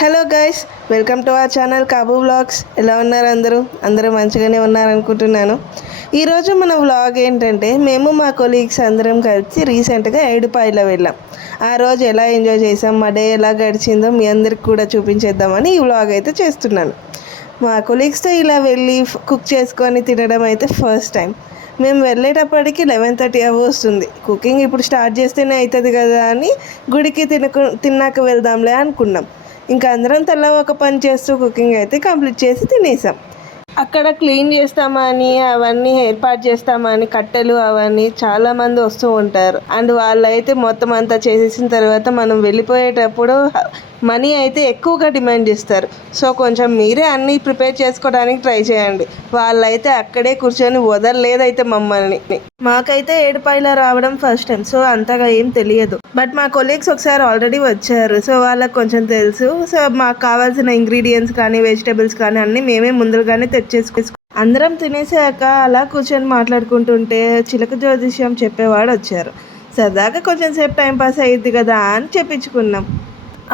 Hello guys, welcome to our channel Kabu vlogs. ఎలా ఉన్నారు అందరూ మంచిగానే ఉన్నారనుకుంటున్నాను. ఈరోజు మన వ్లాగ్ ఏంటంటే మేము మా కొలీగ్స్ అందరం కలిసి రీసెంట్గా ఏడుపాయలో వెళ్ళాం. ఆ రోజు ఎలా ఎంజాయ్ చేసాం, మా డే ఎలా గడిచిందో మీ అందరికి కూడా చూపించేద్దామని ఈ వ్లాగ్ అయితే చేస్తున్నాను. మా కొలీగ్స్తో ఇలా వెళ్ళి కుక్ చేసుకొని తినడం అయితే ఫస్ట్ టైం. మేము వెళ్ళేటప్పటికి 11:30 వస్తుంది. కుకింగ్ ఇప్పుడు స్టార్ట్ చేస్తేనే అవుతుంది కదా అని గుడికి తిన్నాక వెళ్దాంలే అనుకున్నాం. ఇంకా అందరం తలా ఒక పని చేస్తూ కుకింగ్ అయితే కంప్లీట్ చేసి తినేసాం. అక్కడ క్లీన్ చేస్తామని అవన్నీ ఏర్పాటు చేస్తామని కట్టెలు అవన్నీ చాలామంది వస్తూ ఉంటారు. అండ్ వాళ్ళైతే మొత్తం అంతా చేసేసిన తర్వాత మనం వెళ్ళిపోయేటప్పుడు మనీ అయితే ఎక్కువగా డిమాండ్ చేస్తారు. సో కొంచెం మీరే అన్నీ ప్రిపేర్ చేసుకోవడానికి ట్రై చేయండి. వాళ్ళైతే అక్కడే కూర్చొని వదలలేదైతే మమ్మల్ని. మాకైతే ఏడుపాయలో రావడం ఫస్ట్ టైం, సో అంతగా ఏం తెలియదు. బట్ మా కొలీగ్స్ ఒకసారి ఆల్రెడీ వచ్చారు, సో వాళ్ళకి కొంచెం తెలుసు. సో మాకు కావాల్సిన ఇంగ్రీడియంట్స్ కానీ వెజిటేబుల్స్ కానీ అన్నీ మేమే ముందుగానే తెచ్చేసుకో. అందరం తినేసాక అలా కూర్చొని మాట్లాడుకుంటుంటే చిలక జ్యోతిష్యం చెప్పేవాడు వచ్చారు. సరదాగా కొంచెం సేపు టైంపాస్ అయ్యిద్ది కదా అని చెప్పించుకున్నాం.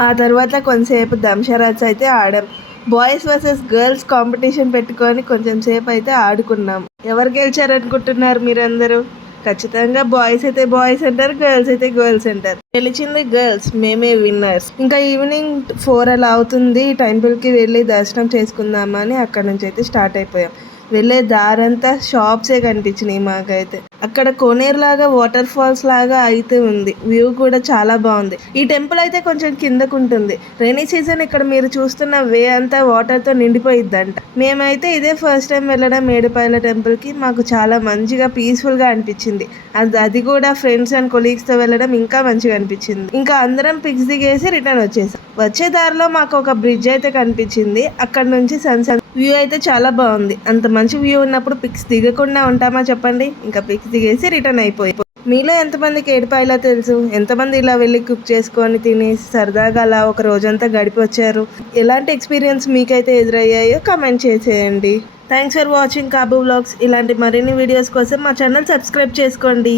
ఆ తర్వాత కొంతసేపు దంషరాజ్ అయితే ఆడాం. బాయ్స్ వర్సెస్ గర్ల్స్ కాంపిటీషన్ పెట్టుకొని కొంచెం సేపు అయితే ఆడుకున్నాం. ఎవరు గెలిచారనుకుంటున్నారు మీరందరూ? ఖచ్చితంగా బాయ్స్ అయితే బాయ్స్ అంటారు, గర్ల్స్ అయితే గర్ల్స్ అంటారు. గెలిచింది గర్ల్స్, మేమే విన్నర్స్. ఇంకా ఈవినింగ్ 4 అలా అవుతుంది. టెంపుల్కి వెళ్ళి దర్శనం చేసుకుందామని అక్కడ నుంచి అయితే స్టార్ట్ అయిపోయాం. వెళ్ళే దారంతా షాప్సే కనిపించినాయి మాకైతే. అక్కడ కోనేరు లాగా వాటర్ ఫాల్స్ లాగా అయితే ఉంది. వ్యూ కూడా చాలా బాగుంది. ఈ టెంపుల్ అయితే కొంచెం కిందకు ఉంటుంది. రైనీ సీజన్ ఇక్కడ మీరు చూస్తున్న వే అంతా వాటర్తో నిండిపోయిద్దంట. మేమైతే ఇదే ఫస్ట్ టైం వెళ్ళడం ఏడుపాయల టెంపుల్కి. మాకు చాలా మంచిగా పీస్ఫుల్గా అనిపించింది. అది కూడా ఫ్రెండ్స్ అండ్ కొలీగ్స్తో వెళ్ళడం ఇంకా మంచిగా అనిపించింది. ఇంకా అందరం పిక్స్ దిగేసి రిటర్న్ వచ్చేసాం. వచ్చే దారిలో మాకు ఒక బ్రిడ్జ్ అయితే కనిపించింది. అక్కడ నుంచి సన్సెట్ వ్యూ అయితే చాలా బాగుంది. అంత మంచి వ్యూ ఉన్నప్పుడు పిక్స్ దిగకుండా ఉంటామా చెప్పండి? ఇంకా పిక్స్ దిగేసి రిటర్న్ అయిపోయి. మీలో ఎంతమందికి ఏడుపాయలో తెలుసు? ఎంతమంది ఇలా వెళ్ళి కుక్ చేసుకొని తినేసి సరదాగా అలా ఒక రోజంతా గడిపి వచ్చారు? ఎలాంటి ఎక్స్పీరియన్స్ మీకైతే ఎదురయ్యాయో కామెంట్ చేసేయండి. Thanks for watching Kabu vlogs. ఇలాంటి మరిన్ని వీడియోస్ కోసం మా ఛానల్ సబ్స్క్రైబ్ చేసుకోండి.